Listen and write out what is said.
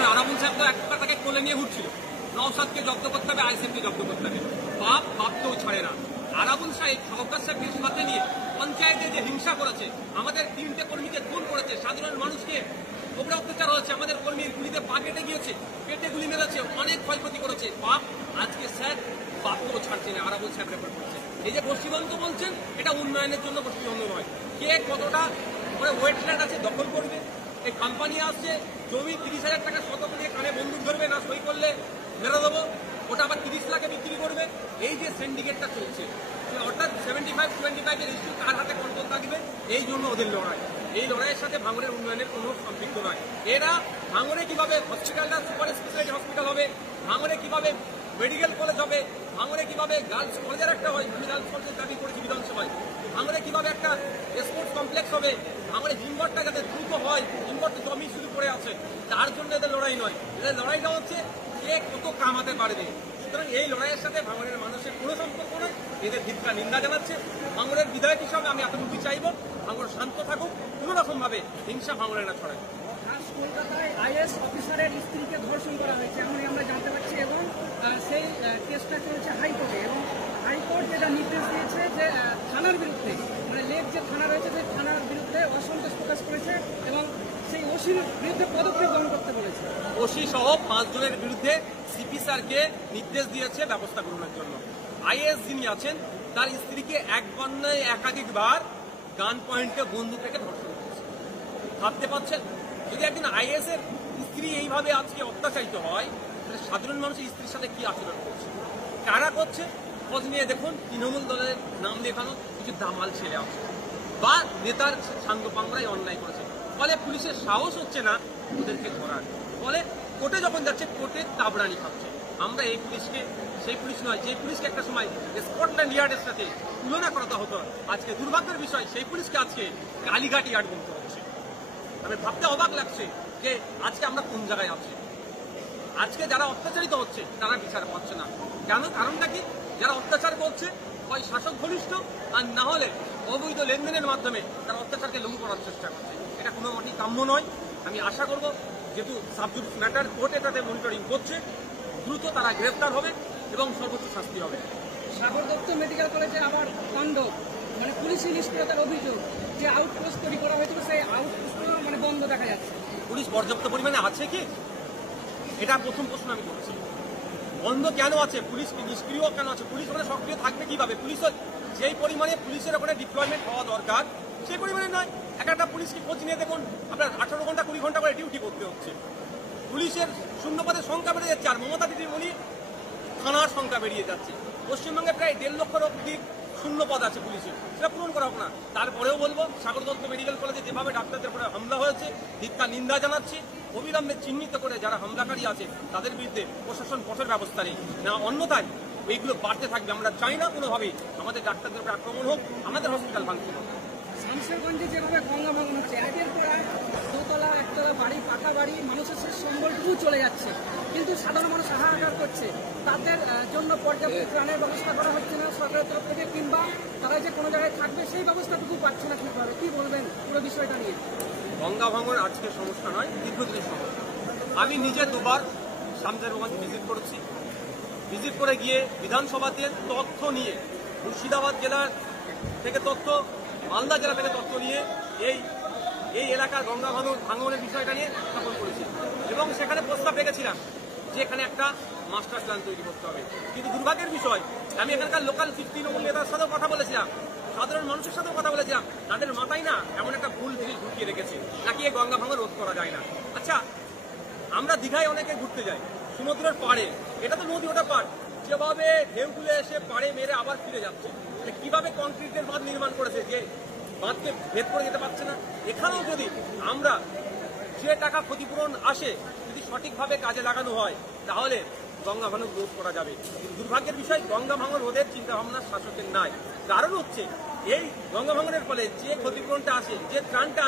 ছিল আরাবুল সাহেব তো একবার তাকে কোলে নিয়ে ঘুরছিল। নওশাদকে জব্দ করতে হবে, আইসিএমকে জব্দ করতে হবে, বাপ কেউ ছাড়ে না। আরাবুল সাহেব সরকার সাহেবকে সাথে নিয়ে পঞ্চায়েতে যে হিংসা করেছে, আমাদের 3টে কর্মীকে খুন করেছে, সাধারণ মানুষকে ওপরে অত্যাচার হয়েছে, আমাদের কর্মীর গুলিতে পা কেটে গিয়েছে, পেটে গুলি মেরেছে, অনেক ক্ষয়ক্ষতি করেছে। আজকে স্যার বাপকেও ছাড়ছে না, আরাবুল সাহেব রেফার করছে। এই যে গোষ্ঠীবন্ধ বলছেন, এটা উন্নয়নের জন্য গোষ্ঠীবন্ধ নয়। কে কতটা ওয়েটল্যান্ড আছে দখল করবে, এই কোম্পানি আসছে জমি 30,000 টাকা শতক নিয়ে কানে বন্দুক ধরবে, না সই করলে মেরে দেবো, ওটা আবার 30 লাখে বিক্রি করবে। এই যে সিন্ডিকেটটা চলছে, অর্থাৎ 75-25 এর ইস্যু কার হাতে কন্ট্রোল থাকবে, এই জন্য ওদের লড়াই। এই লড়াইয়ের সাথে ভাঙড়ের উন্নয়নের কোনো সম্পৃক্ত নয়। এরা ভাঙড়ে কিভাবে হসপিটালটা সুপার স্পেশালিটি হসপিটাল হবে, ভাঙড়ে কিভাবে মেডিকেল কলেজ হবে, ভাঙড়ে কিভাবে গার্লস কলেজের একটা হয়, আমি গার্লস কলেজের দাবি করেছি বিধানসভায়, ভাঙড়ে কিভাবে একটা স্পোর্টস কমপ্লেক্স হবে, ভাঙড়ে হিমঘরটা যাতে দ্রুত হয়, হিমঘর তো জমি শুরু করে আছে, তার জন্য এদের লড়াই নয়। এদের লড়াইটা হচ্ছে কে কত কামাতে পারবে। সুতরাং এই লড়াইয়ের সাথে ভাঙড়ের মানুষের কোনো সম্পর্ক নয়, এদের ধিক্কার নিন্দা জানাচ্ছে। ভাঙড়ের বিধায়ক হিসাবে আমি এতটুকু চাইব, ভাঙড় শান্ত থাকুক, কোনো রকম ভাবে হিংসা ভাঙড়ে না ছড়ায়। কলকাতায় আইএস অফিসারের স্ত্রীকে ধর্ষণ করা হয়েছে এমনই আমরা জানতে পারছি, এবং সেই কেসটা চলছে হাইকোর্টে, এবং হাইকোর্ট যেটা নির্দেশ দিয়েছে যে থানার বিরুদ্ধে, মানে লেক যে থানা রয়েছে সেই থানার বিরুদ্ধে অসন্তোষ প্রকাশ করেছে এবং সেই ওসির বিরুদ্ধে পদক্ষেপ গ্রহণ করতে বলেছে। ওসি সহ 5 জনের বিরুদ্ধে সিপি স্যারকে নির্দেশ দিয়েছে ব্যবস্থা গ্রহণের জন্য। আইএস যিনি আছেন তার স্ত্রীকে এক বন্যায় একাধিকবার গান পয়েন্টে বন্ধু থেকে ধর্ষণ করেছে। ভাবতে পারছেন, যদি একদিন আইএস এর স্ত্রী এইভাবে আজকে অত্যাচারিত হয়, তাহলে সাধারণ মানুষের স্ত্রীর সাথে কি আচরণ করছে, কারা করছে, খোঁজ নিয়ে দেখুন। তৃণমূল দলের নাম দেখানো কিছু দামাল ছেলে আছে বা নেতার সাঙ্গপাঙ্গরাই অন্যায় করেছে, ফলে পুলিশের সাহস হচ্ছে না ওদেরকে ধরার, ফলে কোর্টে যখন যাচ্ছে কোর্টে তাবড়ানি খাচ্ছে। আমরা এই পুলিশকে সেই পুলিশ নয়, যে পুলিশকে একটা সময় স্কটল্যান্ড ইয়ার্ডের সাথে তুলনা করা হতো, আজকে দুর্ভাগ্যের বিষয় সেই পুলিশকে আজকে কালীঘাট ইয়ার্ড বলতে হচ্ছে। আমি ভাবতে অবাক লাগছে যে আজকে আমরা কোন জায়গায় আছি। আজকে যারা অত্যাচারিত হচ্ছে তারা বিচার পাচ্ছে না, কেন? কারণটা কি? যারা অত্যাচার করছে হয় শাসক ঘনিষ্ঠ, আর না হলে অবৈধ লেনদেনের মাধ্যমে তারা অত্যাচারকে লঘু করার চেষ্টা করছে। এটা কোনো মতেই কাম্য নয়। আমি আশা করব যেহেতু সাবজুডিস ম্যাটার কোর্ট এটাতে মনিটরিং করছে, দ্রুত তারা গ্রেফতার হবে এবং সর্বোচ্চ শাস্তি হবে। সাগর দত্ত মেডিকেল কলেজে আবার বন্ধ, মানে পুলিশি নিষ্ক্রিয়তার অভিযোগ, যে আউটপোস্ট তৈরি করা হয়েছিল সেই আউটপোস্ট মানে বন্ধ দেখা যাচ্ছে। পুলিশ পর্যাপ্ত পরিমাণে আছে কি? এটা প্রথম প্রশ্ন আমি করছি। বন্ধ কেন আছে? পুলিশ নিষ্ক্রিয় কেন আছে? পুলিশ ওখানে সক্রিয় থাকবে কিভাবে? পুলিশ যেই পরিমাণে পুলিশের ওখানে ডিপ্লয়মেন্ট হওয়া দরকার সেই পরিমাণে নয়। একটা পুলিশকে খোঁজ নিয়ে দেখুন, আপনার 18 ঘন্টা 20 ঘন্টা করে ডিউটি করতে হচ্ছে। পুলিশের শূন্যপদের সংখ্যা বেড়ে যাচ্ছে, আর মমতা দিদিমণি থানার সংখ্যা বেরিয়ে যাচ্ছে। পশ্চিমবঙ্গে প্রায় 1.5 লক্ষের অধিক শূন্যপদ আছে পুলিশের, সেটা পূরণ করা হোক না। তারপরেও বলবো, সাগর দত্ত মেডিকেল কলেজে যেভাবে ডাক্তারদের উপরে হামলা হয়েছে, ধিক্কার নিন্দা জানাচ্ছি। অবিলম্বে চিহ্নিত করে যারা হামলাকারী আছে তাদের বিরুদ্ধে প্রশাসন কঠোর ব্যবস্থা নেই, না অন্যথায় এইগুলো বাড়তে থাকবে। আমরা চাই না কোনোভাবেই আমাদের ডাক্তারদের উপরে আক্রমণ হোক, আমাদের হসপিটাল ভাঙচুর হোক। শামশেরগঞ্জে যেভাবে গঙ্গা ভাঙন হচ্ছে, একের পর এক দোতলা একতলা বাড়ি, পাকা বাড়ি, মানুষের শেষ সম্বলটুকু চলে যাচ্ছে, কিন্তু সাধারণ মানুষ হাহাকার করছে। তাদের জন্য পর্যাপ্ত ত্রাণের ব্যবস্থা করা হচ্ছে না সরকারের তরফ থেকে, কিংবা তারা যে কোনো জায়গায় থাকবে সেই ব্যবস্থাটুকু পাচ্ছে না ঠিকভাবে। কি বলবেন পুরো বিষয়টা নিয়ে? গঙ্গা ভাঙন আজকের সমস্যা নয়, দীর্ঘদিনের সমস্যা। আমি নিজে 2বার শামশেরগঞ্জ ভিজিট করেছি। ভিজিট করে গিয়ে বিধানসভাতে তথ্য নিয়ে, মুর্শিদাবাদ জেলার থেকে তথ্য, মালদা জেলা থেকে তথ্য নিয়ে এই এলাকার গঙ্গা ভাঙনের বিষয়টা নিয়ে স্থাপন করেছি এবং সেখানে প্রস্তাব রেখেছিলাম যে এখানে একটা মাস্টার প্ল্যান তৈরি করতে হবে। কিন্তু দুর্ভাগ্যের বিষয়, আমি এখানকার লোকাল তৃণমূল নেতার সাথেও কথা বলেছিলাম, সাধারণ মানুষের সাথেও কথা বলেছিলাম, তাদের মাথায় না এমন একটা ভুল জিনিস ঢুকিয়ে রেখেছে, নাকি এই গঙ্গা ভাঙন রোধ করা যায় না। আচ্ছা, আমরা দীঘায় অনেকে ঘুরতে যাই, সমুদ্রের পাড়ে, এটা তো নদী, ওটা পাড়, যেভাবে ঢেউগুলো এসে পাড়ে মেরে আবার ফিরে যাচ্ছে, কিভাবে কংক্রিটের বাঁধ নির্মাণ করেছে যে বাঁধকে ভেদ করে যেতে পারছে না। এখানেও যদি আমরা যে টাকা ক্ষতিপূরণ আসে যদি সঠিকভাবে কাজে লাগানো হয়, তাহলে গঙ্গা ভাঙন রোধ করা যাবে। কিন্তু দুর্ভাগ্যের বিষয়, গঙ্গা ভাঙন রোধের চিন্তাভাবনা শাসকের নাই। কারণ হচ্ছে এই গঙ্গা ভাঙনের ফলে যে ক্ষতিপূরণটা আসে, যে ত্রাণটা